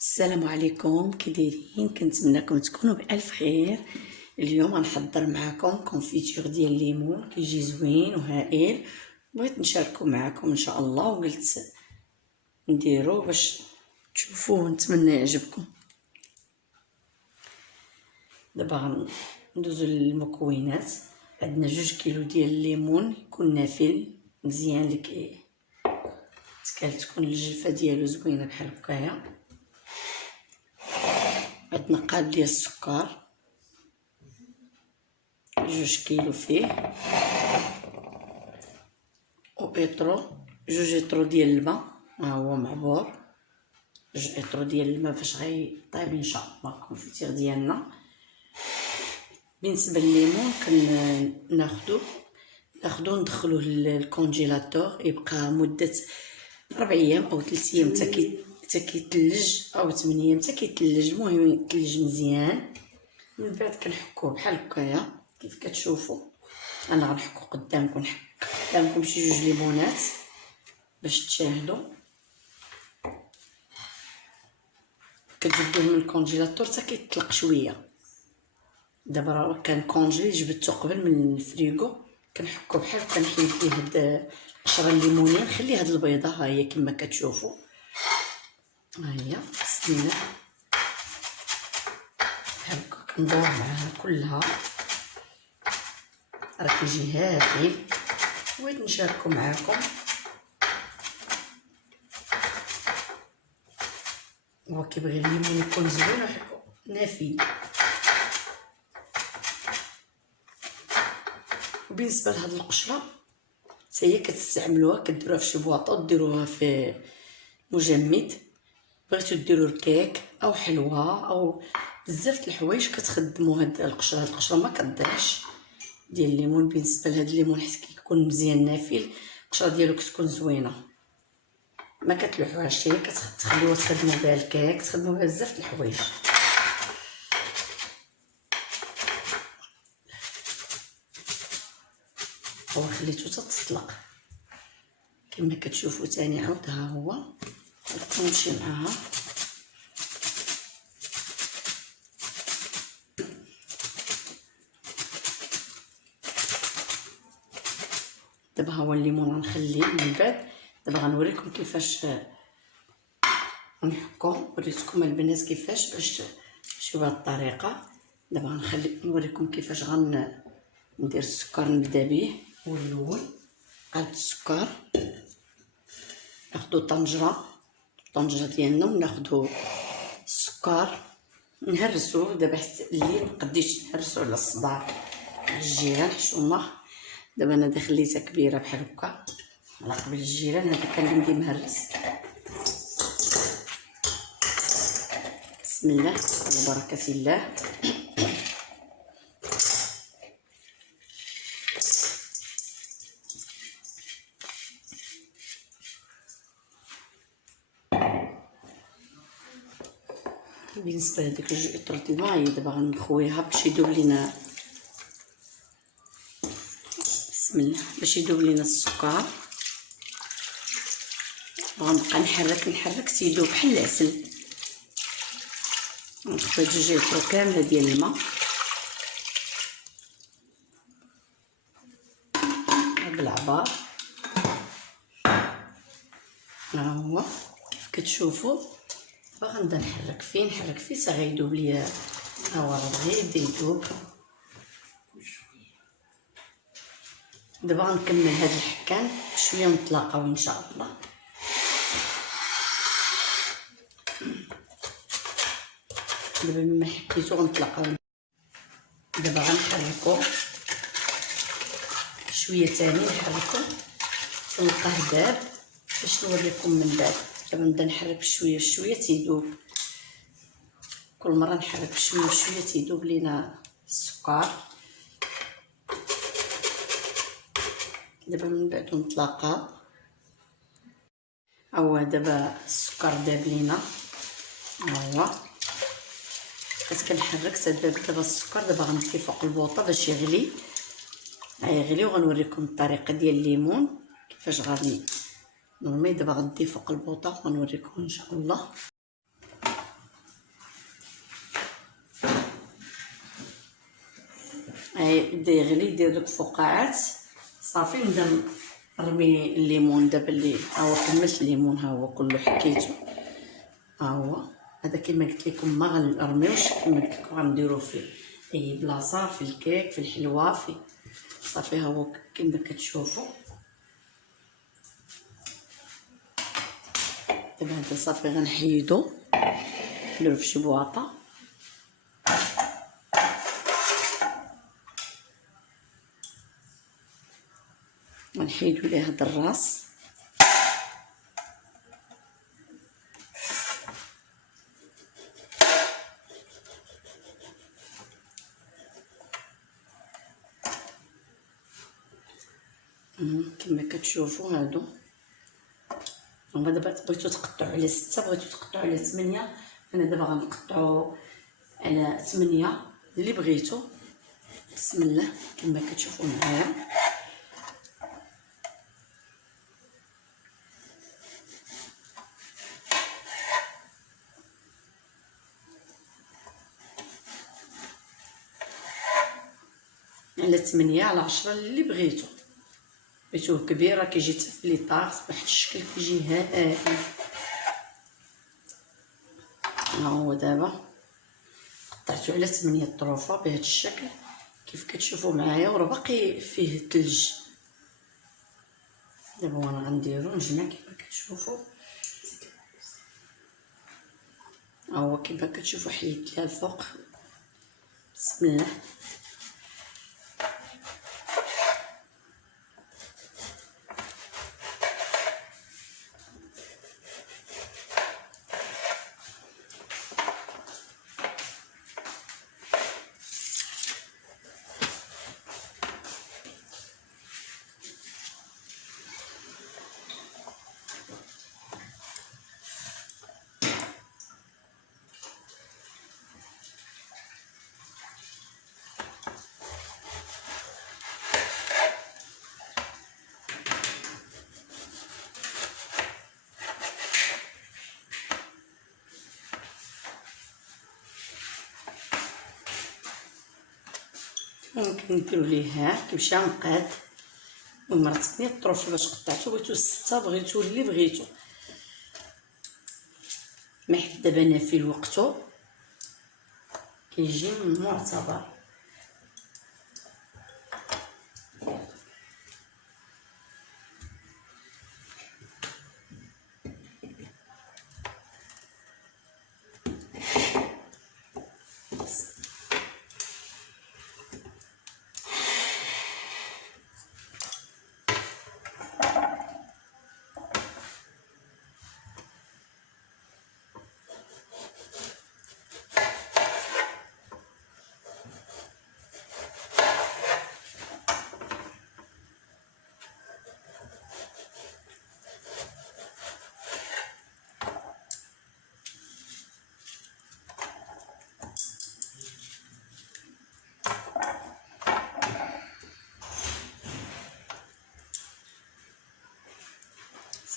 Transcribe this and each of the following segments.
السلام عليكم، كي دايرين؟ كنتمنىكم تكونوا بالف خير. اليوم غنحضر معكم كونفيتور ديال الليمون كيجي زوين وهائل. بغيت نشاركو معكم ان شاء الله وقلت نديرو باش تشوفوه ونتمنى يعجبكم. دابا غندوزو للمكونات. عندنا 2 كيلو ديال الليمون يكون نافل مزيان اللي تكون الجلفه ديالو زوينه بحال هكايا. عندنا قالب ديال السكر 2 كيلو فيه، و ايطرو 2 ايطرو ديال الماء، ها هو معبور 2 ايطرو ديال الماء باش غيطيب ان شاء الله الكونفيتير ديالنا. بالنسبه للليمون ناخدو ندخلوه للكونجيلاتور يبقى مده 4 ايام او 3 ايام حتى كيتلج، او 8 ايام حتى كيتلج. المهم يتلج مزيان. من بعد كنحكوه بحال هكايا كيف كتشوفوا. انا غنحكو قدامكم شي 2 ليمونات باش تشاهدوا. كتجبدوه من الكونجيلاتور حتى كيطلق شويه. دابا راه كان كونجلي جبدته قبل من الفريغو، كنحكو بحال كنحيد فيه هاد القشره الليمونيه، نخلي هاد البيضه ها هي كما كتشوفوا. ها هي بسم الله بحال هكا كندور معاها كلها. راه كيجي هائل، بغيت نشاركو معاكم. هو كيبغي الليمون يكون زوين ونافي. وبالنسبه لهاد القشره حتى هي كتستعملوها، كديروها في شي بواطو، ديروها في مجمد. بغيتو ديروا الكيك او حلوه او بزاف د الحوايج كتخدموا هاد القشره. ما كتضيعش ديال الليمون. بالنسبه لهاد الليمون حيت كيكون مزيان نافل، القشره ديالو كتكون زوينه ما كتلوحوهاش. هي كتخليوها تخدموا بها الكيك، تخدموا بها بزاف د الحوايج. هو خليتو حتى تطلق كما كتشوفوا. تاني عاود ها هو نمشي معاها. دابا ها هو الليمون غنخليه من بعد. دابا غنوريكم كيفاش نحكو. وريتكم البنات كيفاش باش تمشيو بهاد الطريقه. دابا نوريكم كيفاش ندير السكر. نبدا به هو الاول قالب السكر. ناخدو طنجره ديالنا وناخدو السكر نهرسوه. دابا حتى الليل مقديش نهرسو على الصداع الجيران حشومه. دابا انا خليتها كبيره بحال هكا على قبل الجيران. هذا كان عندي مهرس. بسم الله على بركه الله. بالنسبه لهذيك 2 ايطر ديال الماء هي دابا غنخويها باش يذوب لينا. بسم الله باش يذوب لينا السكر. غنبقى نحرك تيذوب بحال العسل. نخوي 2 ايطر كامله ديال الماء بالعبار. ها هو كيف كتشوفوا. غنبدا نحرك فيه حتى غيذوب ليا. ها هو راه غير يبدا يذوب. دابا غنكمل هاد الحكان شويه ونتلاقاو ان شاء الله. دابا مما حكيتو غنتلاقاو. دابا غنحركو شويه تاني، نحركو ونلقاه داب باش نوريكم من بعد. دابا نبدا نحرك شويه بشويه تيذوب. كل مره نحرك شويه بشويه تيذوب لينا السكر. دابا من بعد نتلاقاو. هو دابا السكر داب لينا. ها هو بقيت كنحرك حتى دابا السكر. دابا غنطفي فوق البوطه باش يغلي. غيغلي وغنوريكم الطريقه ديال الليمون كيفاش غادي نورمي. دابا غندي فوق البوطه ونوريكم ان شاء الله. هاي بدا يغلي، يدير دوك الفقاعات صافي. نبدا نرمي الليمون دابا اللي ها هو كملت الليمون، ها هو كله حكيتو. ها هو هذا كما قلت لكم ما غنرميوش، كما قلت لكم غنديرو في اي بلاصه، في الكيك، في الحلوى، في صافي. ها هو كما كتشوفوا دابا هذا صافي غنحيدو نديرو في شي بواطه. ونحيدو ليه هاد الراس. كما كتشوفوا هادو. دابا بغيتو تقطعوا على 6، بغيتو تقطعوا على 8، انا دابا غنقطعوا على 8 اللي بغيتو. بسم الله كما كتشوفوا معايا. على 8 على 10 اللي بغيتو. بغيتوه كبير راه كيجي حتى في لي طاغ، واحد الشكل كيجي هائل. ها هو دابا قطعتو على 8 طروفه بهذا الشكل كيف كتشوفوا معايا، وراه باقي فيه الثلج. دابا وانا غنديرو نجمع كيف كتشوفوا. ها هو كيف كتشوفوا حيدت ليها الفوق. بسم الله. ممكن نديرو ليه ها كيمشى مقاد. المهم راه 8 طروف باش قطعتو، بغيتو 6 بغيتو اللي بغيتو، ما حيت دابا انا في وقتو كيجي معتبر.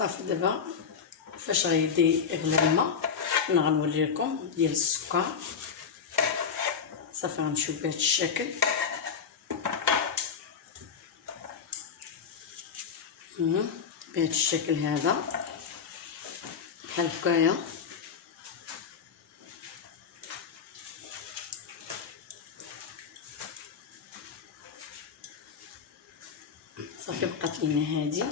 صافي دابا فاش غيبدا يغلي الماء انا غنوريكم ديال السكر. صافي غنمشيو بهذا الشكل. بهذا الشكل هذا بحال هكايا. صافي بقات لينا هادي.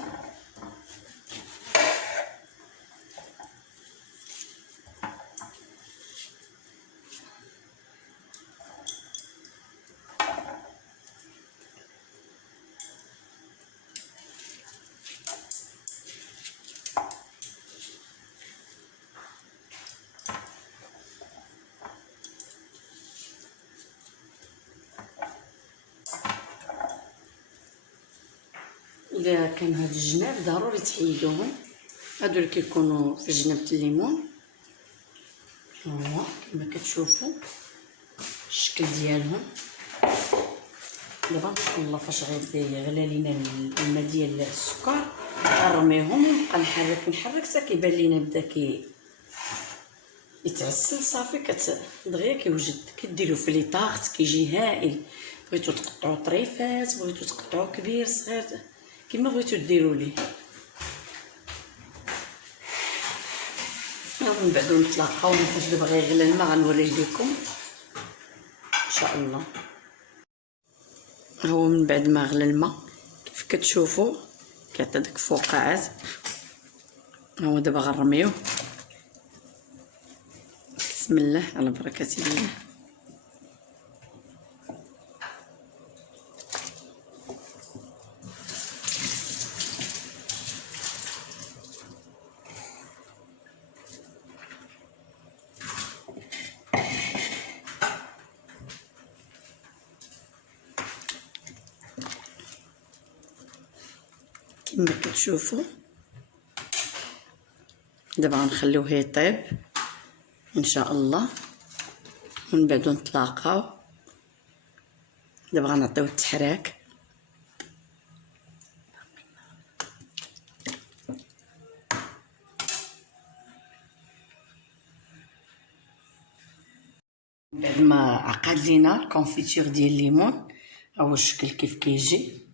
الا كان هاد الجناب ضروري تحيدوهم، هادو اللي كيكونوا في جنابة الليمون. هو كما كتشوفوا الشكل ديالهم. دابا نشوف الله فاش غيبدا يغلى لينا الماء ديال السكر غنرميهم ونبقى نحرك حتى كيبان لينا بدا يتعسل. صافي دغيا كيوجد كديروا في لي طاغط كيجي هائل. بغيتو تقطعو طريفات، بغيتو تقطعو كبير صغير، كيما بغيتو ديروا ليه. من بعد نتلاقاو فاش دابا غيغلى الماء غنوريه لكم ان شاء الله. هو من بعد ما غلى الماء كيف كتشوفوا كيعطي داك الفقاعات. هو دابا غنرميوه. بسم الله على بركه الله. كما كتشوفوا دابا غنخليوه يطيب ان شاء الله، ومن بعد نتلاقاو. دابا غنعطيوه التحراك. بعد ما عقد لينا الكونفيتور ديال الليمون، ها هو الشكل كيف كيجي.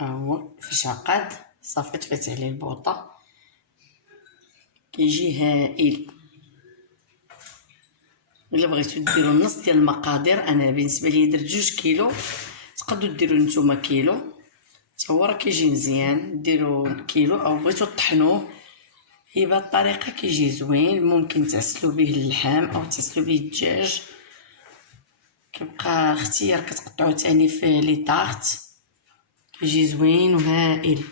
ها هو فاش عقد صافي طفيت عليه البوطه، كيجي هائل. الا بغيتو ديروا النص ديال المقادير، انا بالنسبه لي درت 2 كيلو، تقدروا ديروا نتوما كيلو حتى هو راه كيجي مزيان. ديروا كيلو او بغيتو طحنوه، هي بهاد الطريقه كيجي زوين. ممكن تعسلوا به اللحم او تعسلوا به الدجاج، كيبقى اختيار. كتقطعوا تاني في لي طارت، كيجي زوين وهائل.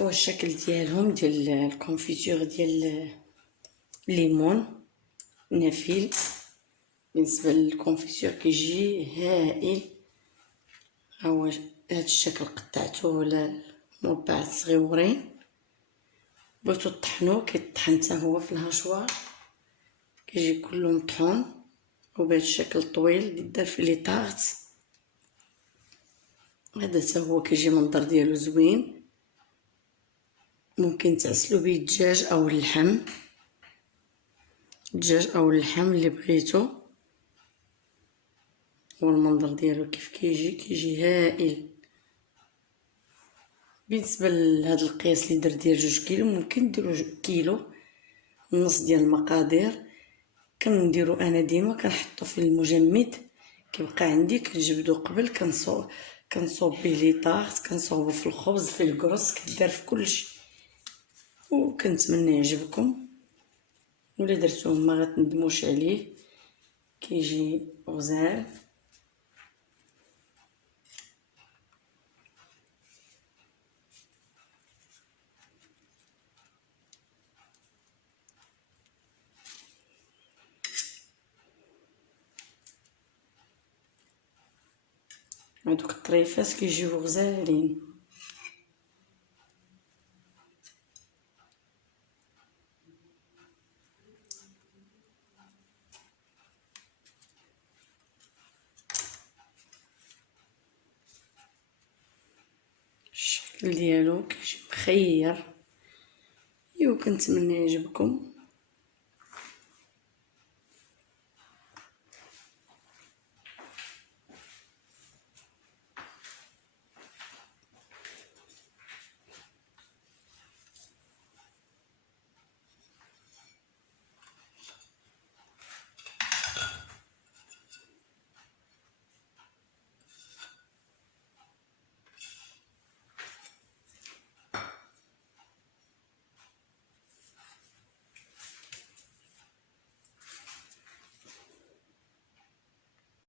هو الشكل ديالهم ديال الكونفيتور ديال الليمون نافيل. بالنسبه للكونفيتور كيجي هائل. ها هو هاد الشكل قطعته ولا مربعات صغيورين. بغيتو طحنوه كيطحن حتى هو في الهاشوار، كيجي كله مطحون وبهذا الشكل طويل اللي دار في لي طارت. هذا حتى هو كيجي منظر ديالو زوين. ممكن تعسلو به الدجاج او اللحم، الدجاج او اللحم اللي بغيتو. والمنظر ديالو كيف كيجي هائل. بالنسبه لهذا القياس اللي درت ديال 2 كيلو، ممكن ديروا كيلو نص ديال المقادير. كنديرو انا ديما كنحطو في المجمد، كيبقى عندي كنجبدو قبل كنصوب به لي طارت، كنصوبو في الخبز في الكروس، كدار في كلشي. وكنتمنى يعجبكم، ولا درتوه ما غتندموش عليه، كيجي غزال. هادوك الطريفات كيجيو غزالين. الشكل ديالو كيجي مخير. ايوا كنتمنى يعجبكم.